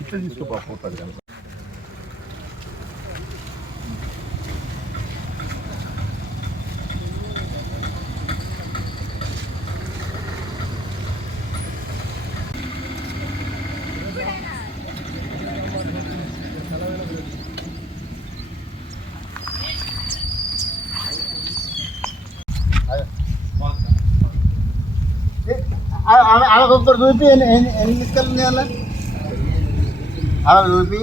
ఇట్లా తీసుకోపోతాడు కదా. అదొకటి చూపి ఎన్ని తీసుకెళ్ళి అలా అలా చూపి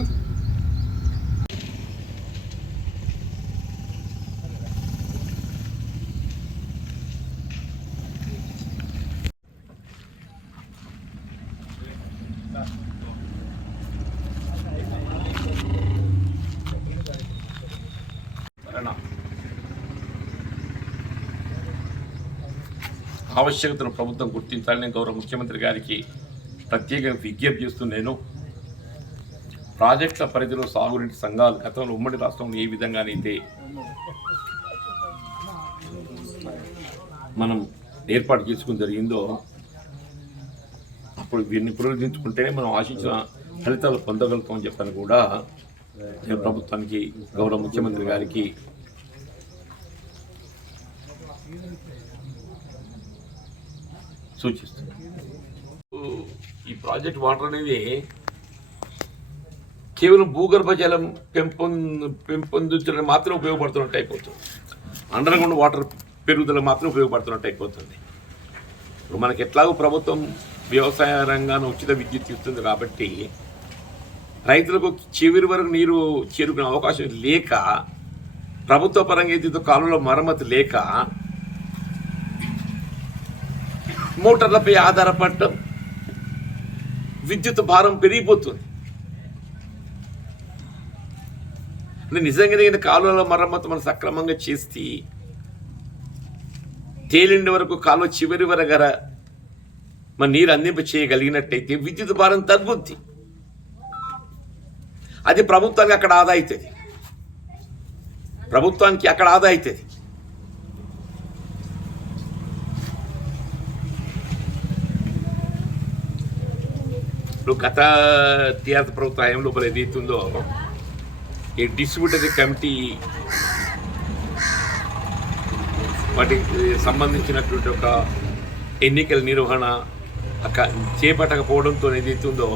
ఆవశ్యకతను ప్రభుత్వం గుర్తించాలని గౌరవ ముఖ్యమంత్రి గారికి ప్రత్యేకంగా విజ్ఞప్తి చేస్తూ నేను ప్రాజెక్టుల పరిధిలో సాగునీటి సంఘాలు గతంలో ఉమ్మడి రాష్ట్రంలో ఏ విధంగానైతే మనం ఏర్పాటు చేసుకుని జరిగిందో అప్పుడు వీరిని పునరుద్ధరించుకుంటేనే మనం ఆశించిన ఫలితాలు పొందగలుగుతామని చెప్పని కూడా నేను ప్రభుత్వానికి గౌరవ ముఖ్యమంత్రి గారికి సూచిస్తుంది. ఈ ప్రాజెక్ట్ వాటర్ అనేది కేవలం భూగర్భ జలం పెంపొందించడానికి మాత్రం ఉపయోగపడుతున్నట్టు అయిపోతుంది. అండర్ గ్రౌండ్ వాటర్ పెరుగుదల మాత్రం ఉపయోగపడుతున్నట్టు అయిపోతుంది. ఇప్పుడు మనకి ఎట్లాగో ప్రభుత్వం వ్యవసాయ రంగాన్ని ఉచిత విద్యుత్ ఇస్తుంది కాబట్టి రైతులకు చివరి వరకు నీరు చేరుకునే అవకాశం లేక, ప్రభుత్వ పరంగా ఏదైతే కాలువలో మరమ్మతు లేక మోటార్లపై ఆధారపడటం, విద్యుత్ భారం పెరిగిపోతుంది. అంటే నిజంగానే కాలువల మరమ్మతు మనం సక్రమంగా చేస్తే తేలిండి వరకు కాలువ చివరి వరగర మన నీరు అందింప చేయగలిగినట్టయితే విద్యుత్ భారం తగ్గుద్ది. అది ప్రభుత్వానికి అక్కడ ఆదా అవుతుంది. ప్రభుత్వానికి అక్కడ ఆదా అవుతుంది. ఇప్పుడు గత టీఆర్ఎస్ ప్రభుత్వ హయాం లోపల ఏదైతుందో ఈ డిస్ట్రిబ్యూటరీ కమిటీ వాటికి సంబంధించినటువంటి ఒక ఎన్నికల నిర్వహణ చేపట్టకపోవడంతో ఏదైతుందో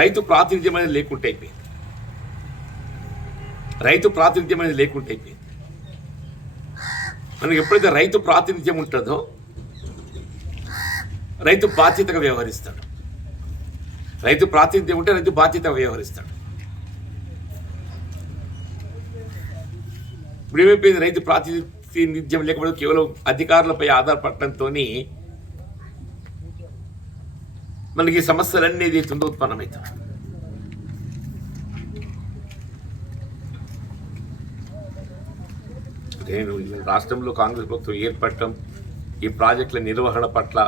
రైతు ప్రాతినిధ్యం అనేది లేకుంటే అయిపోయింది. మనకి ఎప్పుడైతే రైతు ప్రాతినిధ్యం ఉంటుందో రైతు బాధ్యతగా వ్యవహరిస్తాడు. రైతు ప్రాతినిధ్యం ఉంటే రైతు బాధ్యతగా వ్యవహరిస్తాడు. ఇప్పుడు ఏమైపోయింది, రైతు ప్రాతినిధ్యం లేకపోతే కేవలం అధికారులపై ఆధారపడటంతో మనకి సమస్యలన్నీ ఏదైతుందో ఉత్పన్నమవుతాయి. నేను రాష్ట్రంలో కాంగ్రెస్ ప్రభుత్వం ఏర్పడటం, ఈ ప్రాజెక్టుల నిర్వహణ పట్ల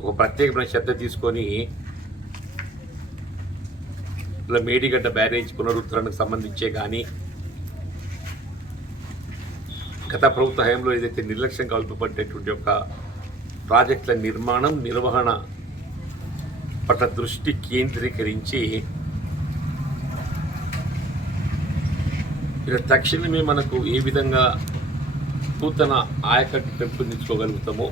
ఒక ప్రత్యేకమైన శ్రద్ధ తీసుకొని ఇలా మేడిగడ్డ బ్యారేజ్ పునరుద్ధరణకు సంబంధించే కానీ గత ప్రభుత్వ హయాంలో ఏదైతే నిర్లక్ష్యం కల్పబడ్డటువంటి యొక్క ప్రాజెక్టుల నిర్మాణం, నిర్వహణ పట్ల దృష్టి కేంద్రీకరించి ఇలా తక్షణమే మనకు ఏ విధంగా నూతన ఆయకట్టు పెంపొందించుకోగలుగుతామో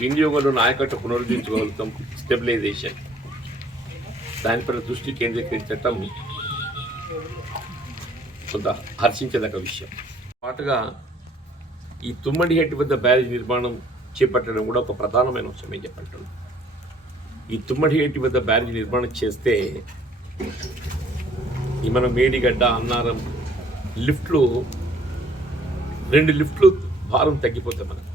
వినియోగంలో ఆయకట్టు పునరుద్ధరించుకోగలుగుతాం. స్టెబిలైజేషన్ దానిపై దృష్టి కేంద్రీకరించటం కొంత హర్షించదగ్గ విషయం. పాటుగా ఈ తుమ్మడిహెట్టి వద్ద బ్యారేజ్ నిర్మాణం చేపట్టడం కూడా ఒక ప్రధానమైన అంశం. ఏం చెప్పంటారు, ఈ తుమ్మడిహెట్టి వద్ద బ్యారేజ్ నిర్మాణం చేస్తే ఈ మన మేడిగడ్డ, అన్నారం లిఫ్ట్లు 2 లిఫ్ట్లు భారం తగ్గిపోతాయి. మనకు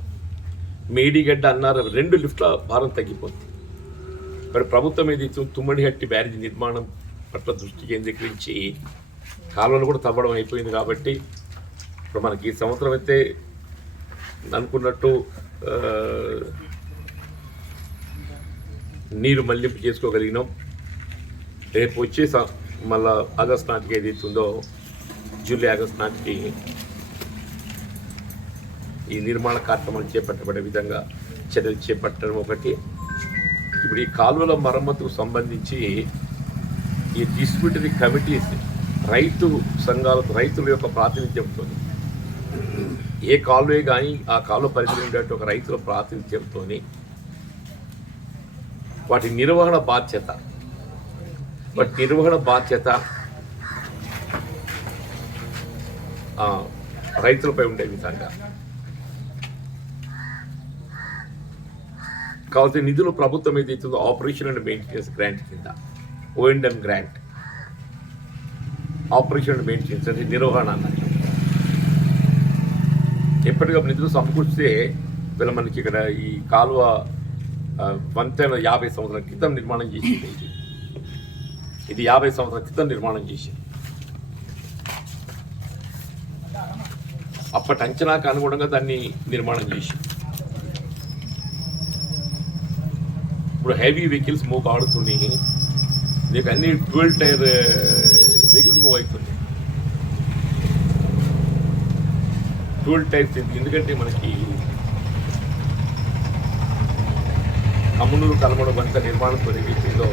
మేడిగడ్డ, అన్నారం 2 లిఫ్ట్ల భారం తగ్గిపోతుంది. మరి ప్రభుత్వం ఏది తుమ్మడిహట్టి బ్యారేజ్ నిర్మాణం పట్ల దృష్టి కేంద్రీకరించి కాలువలు కూడా తవ్వడం అయిపోయింది. కాబట్టి ఇప్పుడు మనకి ఈ సంవత్సరం అయితే అనుకున్నట్టు నీరు మళ్లింపు చేసుకోగలిగినాం. రేపు వచ్చే మళ్ళా ఆగస్ట్ నాటికి ఏదైతుందో జూలై ఆగస్ట్ నాటికి ఈ నిర్మాణ కార్యక్రమాలు చేపట్టబడే విధంగా చర్యలు చేపట్టడం ఒకటి. ఇప్పుడు ఈ కాలువల మరమ్మతుకు సంబంధించి ఈ డిస్ట్రిబ్యూటరీ కమిటీస్ రైతు సంఘాలకు రైతుల యొక్క ప్రాతినిధ్యంతో ఏ కాలువే కానీ ఆ కాలువ పరిధిలో ఉండేటువంటి ఒక రైతుల ప్రాతినిధ్యంతో వాటి నిర్వహణ బాధ్యత రైతులపై ఉండే విధంగా కావాల్సిన నిధులు ప్రభుత్వం ఏదైతుందో ఆపరేషన్ అండ్ మెయింటెనెన్స్ గ్రాంట్ కింద O&M grant, operation and maintenance అంటే నిర్వహణ అన్నట్టు ఎప్పటికప్పుడు నిధులు సమకూర్చితే వీళ్ళ మనకి ఇక్కడ ఈ కాలువ వంతెన 50 సంవత్సరాల క్రితం నిర్మాణం చేసింది. ఇది 50 సంవత్సరాల క్రితం నిర్మాణం చేసింది. అప్పటి అంచనాకు అనుగుణంగా దాన్ని నిర్మాణం చేసింది. ఇప్పుడు హెవీ వెహికల్స్ మూవ్ ఆడుతున్నాయి, నీకు అన్ని 12 టైర్ వెహికల్స్ మూవ్ అవుతున్నాయి. 12 టైర్స్ ఎందుకంటే మనకి కమ్మనూరు కలమడు వంత నిర్మాణం తొలగించిందో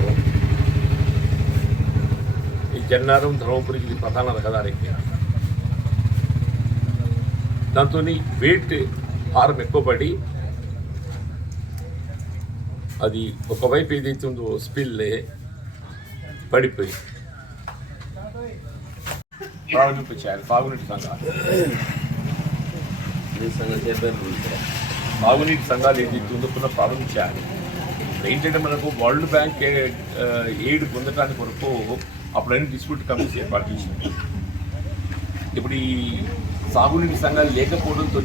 ఈ జన్నారం ధర్మపురికి ఇది ప్రధాన రహదారి. దాంతో వెయిట్ భారం ఎక్కువ పడి అది ఒకవైపు ఏదైతే ఉందో స్పిల్ పడిపోయి ప్రారంభించారు సాగునీటి సంఘాలు. సాగునీటి సంఘాలు ఏదైతే ఉందో ప్రారంభించాలి. ఏంటంటే మనకు వరల్డ్ బ్యాంక్ ఎయిడ్ పొందడానికి వరకు అప్పుడైనా డిస్ప్యూట్ కమిషన్ ఏర్పాటు చేసింది. ఇప్పుడు ఈ సాగునీటి సంఘాలు లేకపోవడంతో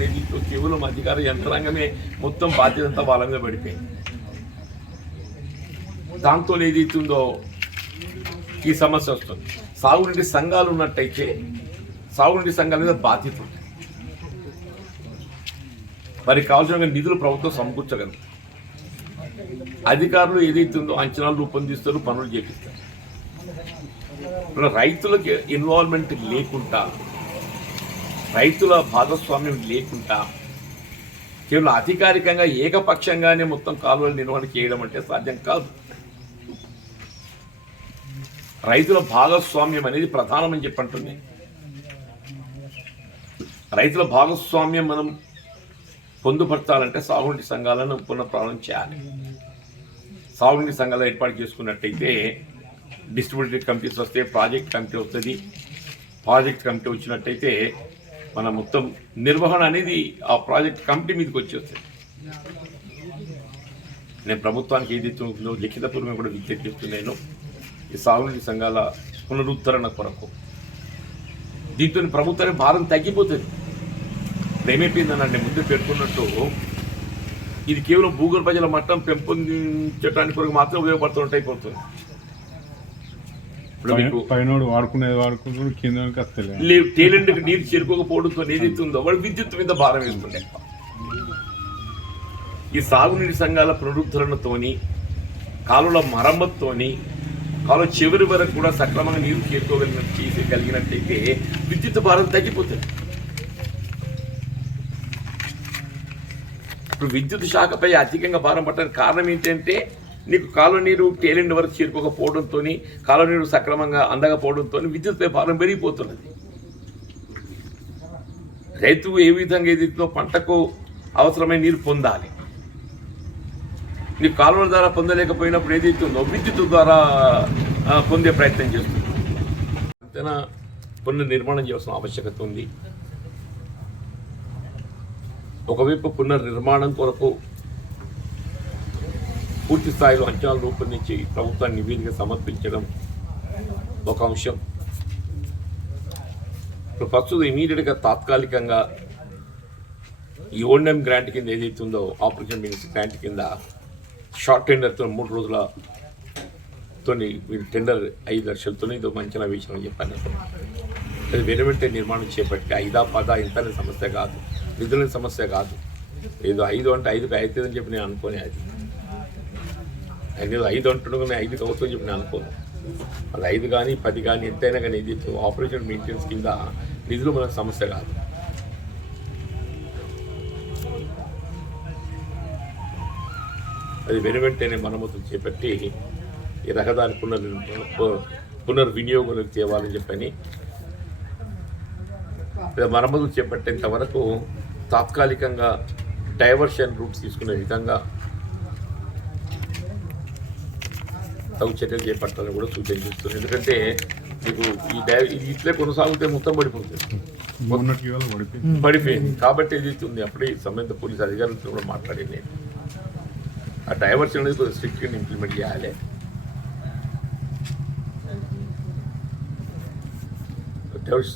కేవలం అధికార యంత్రాంగమే మొత్తం బాధ్యత అంతా వాళ్ళ మీద పడిపోయింది. దాంతో ఏదైతుందో ఈ సమస్య వస్తుంది. సాగునీటి సంఘాలు ఉన్నట్టయితే సాగునీటి సంఘాల మీద బాధ్యత ఉంటుంది. మరి కావాల్సిన నిధులు ప్రభుత్వం సమకూర్చగలరు. అధికారులు ఏదైతుందో అంచనాలు రూపొందిస్తారు, పనులు చేపిస్తారు. రైతులకి ఇన్వాల్వ్మెంట్ లేకుండా, రైతుల భాగస్వామ్యం లేకుండా కేవలం అధికారికంగా ఏకపక్షంగానే మొత్తం కాలువల నిర్వహణ చేయడం అంటే సాధ్యం కాదు. రైతుల భాగస్వామ్యం అనేది ప్రధానమని చెప్పంటుంది. రైతుల భాగస్వామ్యం మనం పొందుపరచాలంటే సాగునీటి సంఘాలను పునఃప్రారంభం చేయాలి. సాగునీటి సంఘాలు ఏర్పాటు చేసుకున్నట్టయితే డిస్ట్రిబ్యూటరీ కమిటీస్ వస్తే, ప్రాజెక్ట్ కమిటీ వస్తుంది. ప్రాజెక్ట్ కమిటీ వచ్చినట్టయితే మన మొత్తం నిర్వహణ అనేది ఆ ప్రాజెక్ట్ కమిటీ మీదకి వచ్చేస్తుంది. నేను ప్రభుత్వానికి ఏదైతే ఉందో లిఖితపూర్వకంగా కూడా విజ్ఞప్తి చేస్తున్నాను. ఈ సాగునీటి సంఘాల పునరుద్ధరణ కొరకు దీంతో ప్రభుత్వానికి భారం తగ్గిపోతుంది. ఏమైపోయిందనంటే ముందు పేర్కొన్నట్టు ఇది కేవలం భూగర్భ జల మట్టం పెంపొందించడానికి కొరకు మాత్రం ఉపయోగపడుతున్నట్టు అయిపోతుంది. టేలెంట్కి నీరు చేరుకోకపోవడంతో ఏదైతుందో వాడు విద్యుత్ మీద భారం వేస్తుండే. ఈ సాగునీటి సంఘాల పునరుద్ధరణతోని, కాలువల మరమ్మతుతోని, కాలువ చివరి వరకు కూడా సక్రమంగా నీరు చేరుకోగలిగినట్టయితే విద్యుత్ భారం తగ్గిపోతుంది. ఇప్పుడు విద్యుత్ శాఖపై అధికంగా భారం పట్టడానికి కారణం ఏంటంటే నీకు కాలువ నీరు టేలెంట్ వరకు చేరుకోకపోవడంతో, కాలువ నీరు సక్రమంగా అందకపోవడంతో విద్యుత్పై భారం పెరిగిపోతున్నది. రైతు ఏ విధంగా ఏదైతుందో పంటకు అవసరమైన నీరు పొందాలి. నీకు కాలువల ద్వారా పొందలేకపోయినప్పుడు ఏదైతుందో విద్యుత్ ద్వారా పొందే ప్రయత్నం చేస్తుంది. అంతేనా పునర్నిర్మాణం చేయాల్సిన ఆవశ్యకత ఉంది. ఒకవైపు పునర్నిర్మాణం కొరకు పూర్తి స్థాయిలో అంచనాలు రూపొందించి ప్రభుత్వాన్ని నివేదిక సమర్పించడం ఒక అంశం. ఇప్పుడు ప్రస్తుతం ఇమీడియట్గా తాత్కాలికంగా ఈ O&M గ్రాంట్ కింద ఏదైతే ఉందో ఆపరేషన్ మెయింటెనెన్స్ గ్రాంట్ కింద షార్ట్ టెండర్తో 3 రోజులతో టెండర్ 5 లక్షలతో ఇదో అంచనా వేసినామని చెప్పాను. అది వెనువెంటే నిర్మాణం చేపట్టి 5 ఇంతనే సమస్య కాదు, నిధుల సమస్య కాదు. ఏదో 5 అంటే 5కి అవుతుందని చెప్పి నేను అనుకోనే. అది 5 అంటుండగా 5కి అవుతుందని చెప్పి నేను అనుకోను. వాళ్ళు 5 కానీ 10 కానీ ఎంతైనా కానీ ఇది ఆపరేషన్ మెయింటెనెన్స్ కింద నిధులు మనకు సమస్య కాదు. అది వెనువెంటనే మరమ్మతులు చేపట్టి ఈ రహదారి పునర్వినియోగంలోకి తేవాలని చెప్పని మరమ్మతులు చేపట్టేంత వరకు తాత్కాలికంగా డైవర్షన్ రూట్స్ తీసుకునే విధంగా తగు చర్యలు చేపట్టాలని కూడా సూచన చేస్తుంది. ఎందుకంటే మీకు ఇది ఇట్లే కొనసాగితే మొత్తం పడిపోయింది కాబట్టి ఏదైతే ఉంది అప్పుడే సంబంధిత పోలీస్ అధికారులతో కూడా మాట్లాడింది నేను. ఆ డైవర్షన్ అనేది కొద్దిగా స్ట్రిక్ట్గా ఇంప్లిమెంట్ చేయాలి.